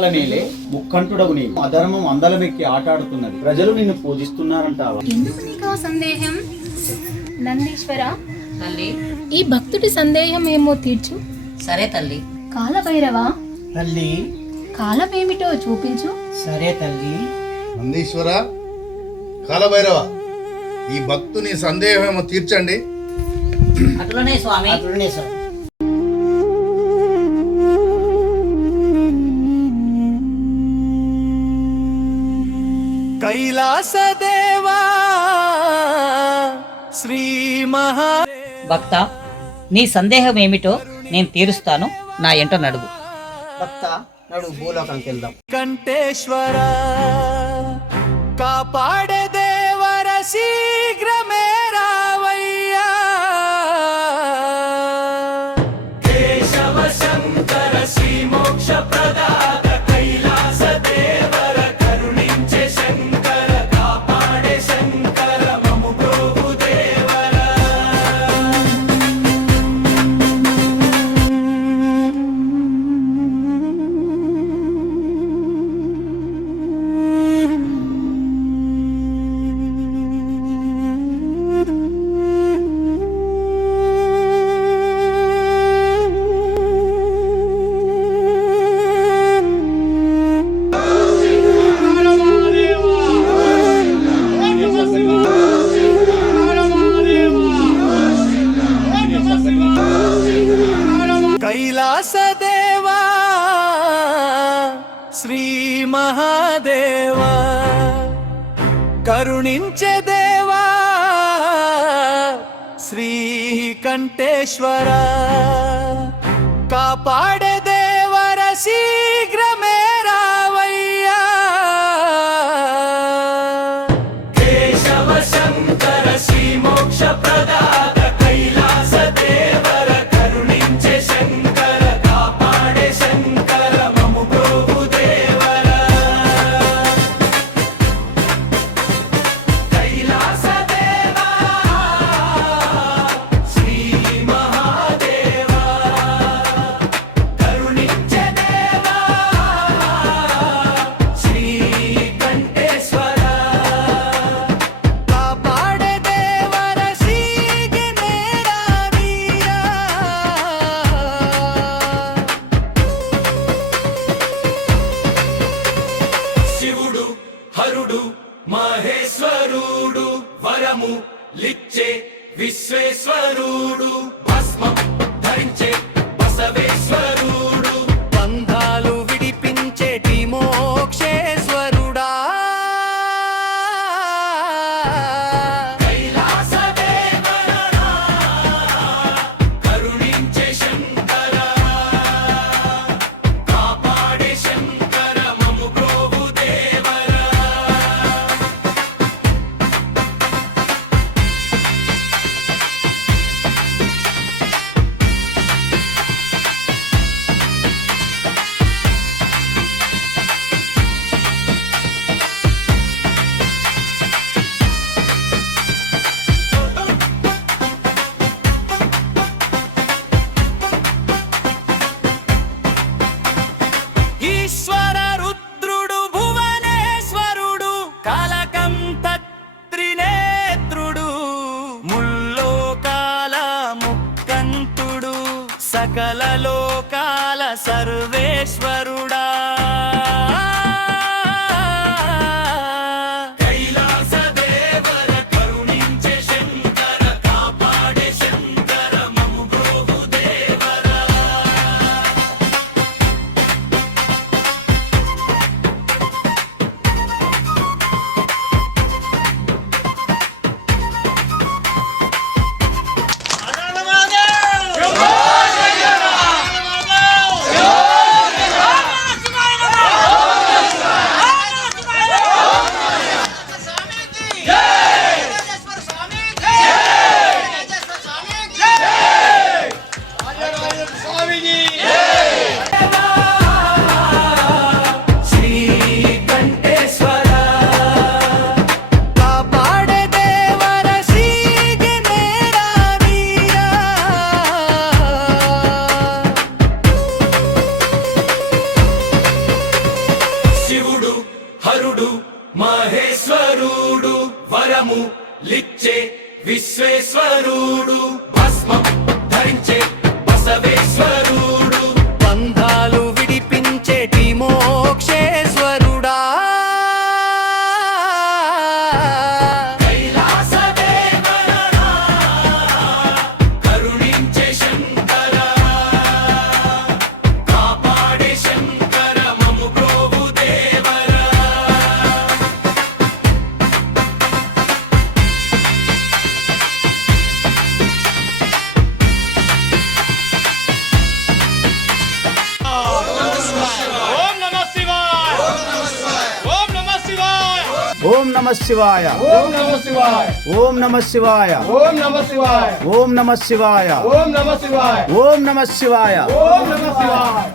లోకాల నేలే ముక్కంటుడవు నీవు. అధర్మం అందలమెక్కి ఆటాడుతున్నది, ప్రజలు నిన్ను పూజిస్తున్నారంటావా? ఎందుకు నీకు సందేహం? నందీశ్వర తల్లి, ఈ భక్తుడి సందేహం ఏమో తీర్చు. సరే తల్లి. కాలభైరవ తల్లి, కాలమేమిటో చూపించు. సరే తల్లి. నందీశ్వర, కాలభైరవ, ఈ భక్తుని సందేహమేమో తీర్చండి. అటులనే స్వామి. అటులనే స్వామి. కైలాసదేవా శ్రీ మహా భక్త, నీ సందేహం ఏమిటో నేను తీరుస్తాను. నా ఎంట నడుగు. భక్త, నడుగు, భూలోకానికి వెళ్దాం. కంఠేశ్వర కాపాడే దేవర శీఘ్రమే రావయ్యా. కేశవ శంకర శ్రీ మోక్ష ప్రదాత కైలాస దేవర కరుణించే శంకర కాపాడే శంకర మము ప్రభు దేవర. కైలాసదేవా శ్రీ మహాదేవా కరుణించే దేవా శ్రీ కంఠేశ్వర కాపాడే దేవర శీఘ్రమే రావయ్యా. కేశవ శంకర శ్రీ మోక్ష ప్రదాత కైలాస దేవర కరుణించే శంకర కాపాడే శంకర మము ప్రభు దేవర. కైలాస దేవా శ్రీ మహాదేవా కరుణించే దేవా శ్రీ కంఠేశ్వర కాపాడే దేవర శీఘ్రమే రావయ్యా. శివుడు హరుడు మహేశ్వరుడు వరము లిచ్చే విశ్వేశ్వరుడు భస్మం ధరించే బసవేశ్వరుడు బంధాలు విడిపించేటి మోక్షేశ్వరుడా. కైలాస దేవరా కరుణించే శంకర కాపాడే శంకర మము ప్రభు దేవర. ఈశ్వర రుద్రుడు భువనేశ్వరుడు కాలకంఠ త్రినేత్రుడు ముల్లోకాల ముక్కంతుడు సకల లోకాల సర్వేశ్వరుడా. కైలాస దేవర కరుణించే శంకర కాపాడే శంకర మము ప్రభు దేవర. ఈశ్వరుడు మహేశ్వరుడు వరము లిచ్చే విశ్వేశ్వరుడు భస్మం ధరించే బసవేశ్వరుడు బంధాలు విడిపించేటి మోక్షేశ్వరుడా కైలాసదేవరా కరుణించే శంకర కాపాడే శంకర మము బ్రోవు దేవరా ఓం నమ శివాయ ఓం నమ శివాయ ఓం నమ శివాయ ఓం నమ శివాయ ఓం నమ శివాయ ఓం నమ శివాయ ఓం నమ శివాయ ఓం నమ శివాయ